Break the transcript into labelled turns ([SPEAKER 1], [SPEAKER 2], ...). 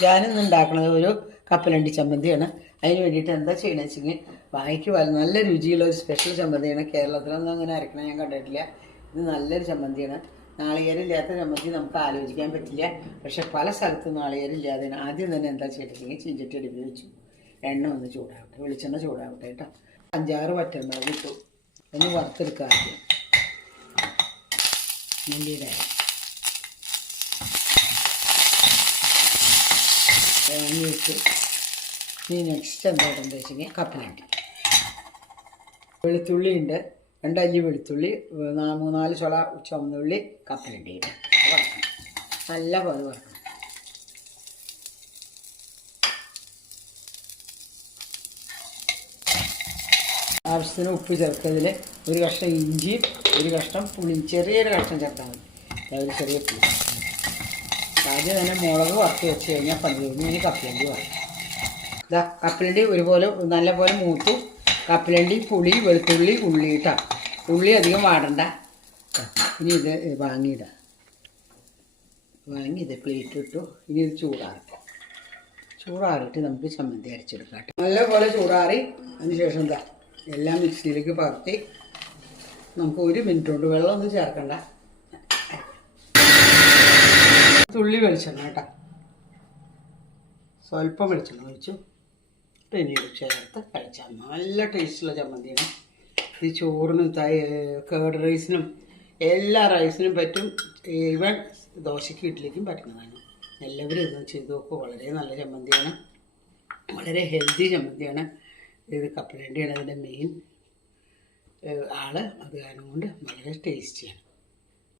[SPEAKER 1] ഞാനിന്ന് ഉണ്ടാക്കുന്നത് ഒരു കപ്പലണ്ടി ചമ്മന്തിയാണ്. അതിന് വേണ്ടിയിട്ട് എന്താ ചെയ്യണമെന്ന് വെച്ചെങ്കിൽ വായിക്ക് നല്ല രുചിയുള്ള ഒരു സ്പെഷ്യൽ ചമ്മന്തിയാണ്. കേരളത്തിലൊന്നും അങ്ങനെ അരക്കണം ഞാൻ കണ്ടിട്ടില്ല. ഇത് നല്ലൊരു ചമ്മന്തിയാണ്. നാളികേരില്ലാത്ത ചമ്മന്തി നമുക്ക് ആലോചിക്കാൻ പറ്റില്ല. പക്ഷെ പല സ്ഥലത്തും നാളികേരില്ലാതെ ആദ്യം തന്നെ എന്താ ചെയ്തിട്ടുണ്ടെങ്കിൽ ചീഞ്ചട്ടി അടുപ്പിൽ വെച്ചു. എണ്ണ ഒന്ന് ചൂടാവട്ടെ. വെളിച്ചെണ്ണ ചൂടാവട്ടെ കേട്ടോ. അഞ്ചാറ് വറ്റെണ്ണ ഇട്ടു. ഒന്ന് മുണ്ടിയുടെ തേങ്ങ ഇട്ട് ഇനി നെക്സ്റ്റ് എന്താ ഇടേണ്ടത് വെച്ചെങ്കിൽ കപ്പലണ്ടി. വെളുത്തുള്ളി ഉണ്ട് രണ്ടല്ലി വെളുത്തുള്ളി മൂന്നാൽ ചുള ചുവന്നുള്ളി കപ്പലണ്ടി നല്ല പോലെ വറക്കണം. ആവശ്യത്തിന് ഉപ്പ് ചേർത്തതിൽ ഒരു കഷ്ണം ഇഞ്ചി ഒരു കഷ്ണം പുളി ചെറിയൊരു കഷ്ണം ചേർത്താൽ മതി. അതൊരു ചെറിയ പുളി. ആദ്യം തന്നെ മുളക് വറുത്ത് വെച്ച് കഴിഞ്ഞാൽ കഴിഞ്ഞ് ഇനി കപ്പലണ്ടി വറക്കും ഇതാ കപ്പലണ്ടി ഒരുപോലെ നല്ല പോലെ മൂത്തു കപ്പലണ്ടി പുളി വെളുത്തുള്ളി ഉള്ളി ഇട്ട. ഉള്ളി അധികം വാടണ്ട. ഇനി ഇത് വാങ്ങിയിടാം. വാങ്ങി ഇത് പ്ലേറ്റ് ഇട്ടു. ഇനി ഇത് ചൂടാറട്ടെ. ചൂടാറിയിട്ട് നമുക്ക് ചമ്മന്തി അരച്ചെടുക്കാം നല്ല നല്ലപോലെ ചൂടാറി. അതിന് ശേഷം എന്താ എല്ലാം മിക്സിയിലേക്ക് പകർത്തി. നമുക്ക് ഒരു മിനിറ്റ് കൊണ്ട് വെള്ളമൊന്നും ചേർക്കണ്ട. തുള്ളി വെളിച്ചെണ്ണ കേട്ടോ. സ്വല്പം വെളിച്ചെണ്ണ ഒഴിച്ചു പിന്നീട് ചേർത്ത് കഴിച്ചാൽ നല്ല ടേസ്റ്റുള്ള ചമ്മന്തിയാണ്. ഇത് ചോറിനും തൈ കേർഡ് റൈസിനും എല്ലാ റൈസിനും പറ്റും. ഈവൻ ദോശയ്ക്ക് ഇഡ്ഡലിക്കും പറ്റുന്നതാണ്. എല്ലാവരും ഇത് ചെയ്ത് നോക്കുക വളരെ നല്ല ചമ്മന്തിയാണ്. വളരെ ഹെൽത്തി ചമ്മന്തിയാണ്. ഇത് കപ്പലണ്ടിയാണ് അതിന്റെ മെയിൻ ആൾ. അത് കാരണം കൊണ്ട് വളരെ ടേസ്റ്റിയാണ്.